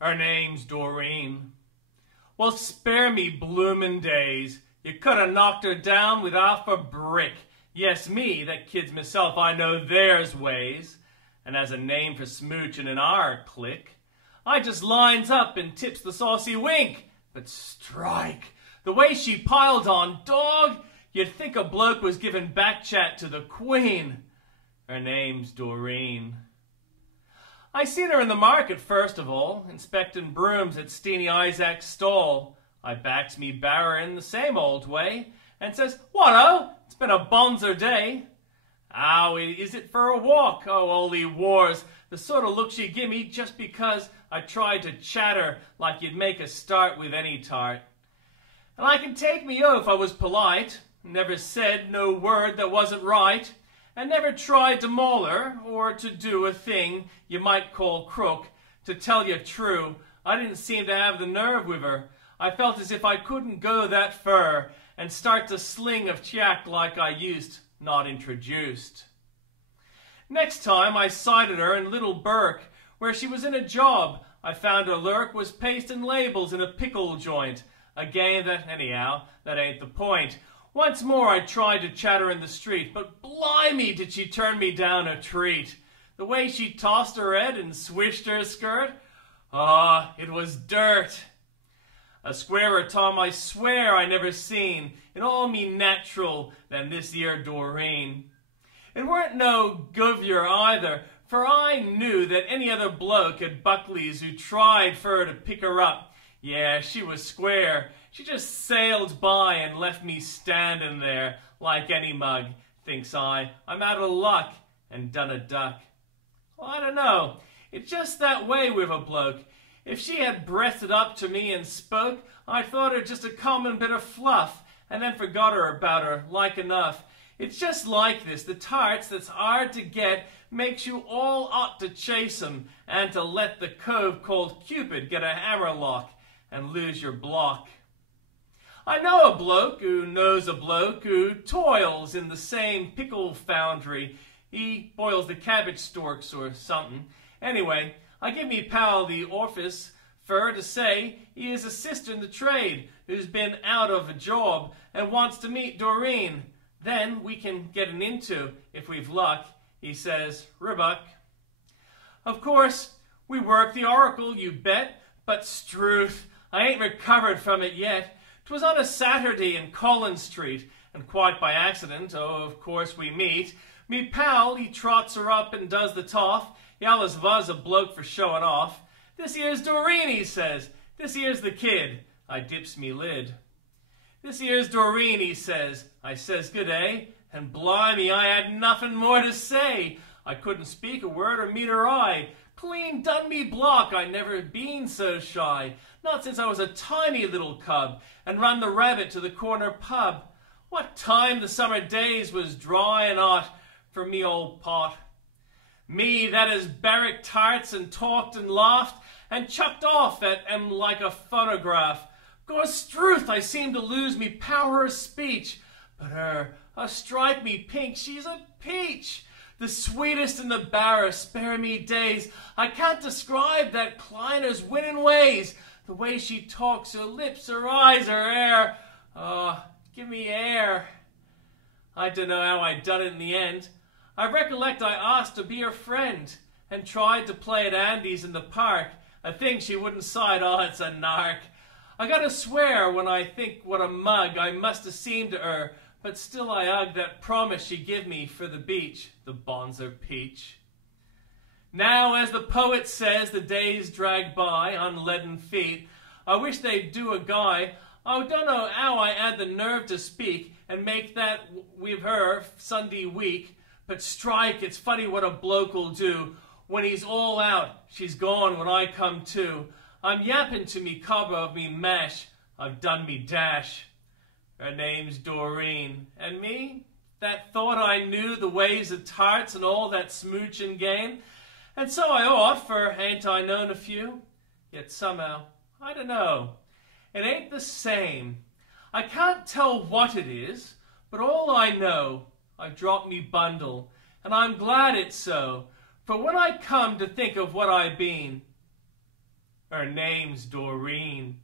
Her name's Doreen. Well, spare me bloomin' days. You could have knocked her down with half a brick. Yes, me, that kid's myself, I know there's ways. And as a name for smoochin' in our clique, I just lines up and tips the saucy wink. But strike, the way she piled on, dog, you'd think a bloke was giving back chat to the Queen. Her name's Doreen. I seen her in the market first of all, inspecting brooms at Stanislaus' stall. I backs me barrer in the same old way, and says, "What-o? It's been a bonzer day." "How is it for a walk? Oh, holy wars," the sort of look she gimme just because I tried to chatter like you'd make a start with any tart. And I can take me oath I was polite, never said no word that wasn't right, and never tried to maul her, or to do a thing you might call crook. To tell you true, I didn't seem to have the nerve with her. I felt as if I couldn't go that fur, and start to sling of chack like I used, not introduced. Next time I sighted her in Little Burke, where she was in a job. I found her lurk was pasting labels in a pickle joint. A game that, anyhow, that ain't the point. Once more I tried to chat her in the street, but blimey did she turn me down a treat. The way she tossed her head and swished her skirt, it was dirt. A squarer Tom I swear I never seen, in all me natural, than this here Doreen. It weren't no goovyer either, for I knew that any other bloke at Buckley's who tried for to pick her up, yeah, she was square. She just sailed by and left me standing there like any mug. Thinks I, I'm out of luck, and done a duck. Well, I don't know. It's just that way with a bloke. If she had breathed up to me and spoke, I thought her just a common bit of fluff, and then forgot her about her like enough. It's just like this. The tarts that's hard to get makes you all ought to chase 'em, and to let the cove called Cupid get a hammerlock and lose your block. I know a bloke who knows a bloke who toils in the same pickle foundry. He boils the cabbage storks or something. Anyway, I give me pal the office for to say he is a sister in the trade who's been out of a job and wants to meet Doreen. Then we can get an into, if we've luck. He says, "Ribuck." Of course, we work the oracle, you bet, but struth, I ain't recovered from it yet. 'Twas on a Saturday in Collins Street, and quite by accident, of course we meet. Me pal, he trots her up and does the toff. He allus was a bloke for showing off. "This here's Doreen," he says. "This here's the kid." I dips me lid. "This here's Doreen," he says. I says, "Good day," and blimey, I had nothing more to say. I couldn't speak a word or meet her eye. Clean done me block, I never been so shy. Not since I was a tiny little cub, and run the rabbit to the corner pub. What time the summer days was dry and hot for me old pot. Me that has barracked tarts and talked and laughed, and chucked off at 'em like a phonograph. Gorstruth, I seem to lose me power of speech. But her strike me pink, she's a peach. The sweetest in the barra, spare me days. I can't describe that Kleiner's winning ways. The way she talks, her lips, her eyes, her hair. Give me air. I dunno how I done it in the end. I recollect I asked to be her friend, and tried to play at Andy's in the park. A thing she wouldn't side, it's a nark. I gotta swear when I think what a mug I must have seemed to her, but still I hug that promise she give me for the beach, the bonzer peach. Now, as the poet says, the days drag by on leaden feet. I wish they'd do a guy. I don't know how I had the nerve to speak and make that with her Sunday week. But strike, it's funny what a bloke'll do. When he's all out, she's gone when I come to. I'm yapping to me cover of me mash. I've done me dash. Her name's Doreen. And me? That thought I knew the ways of tarts and all that smooching game. And so I ought, for ain't I known a few? Yet somehow, I don't know. It ain't the same. I can't tell what it is, but all I know, I've dropped me bundle, and I'm glad it's so. For when I come to think of what I been, Her name's Doreen.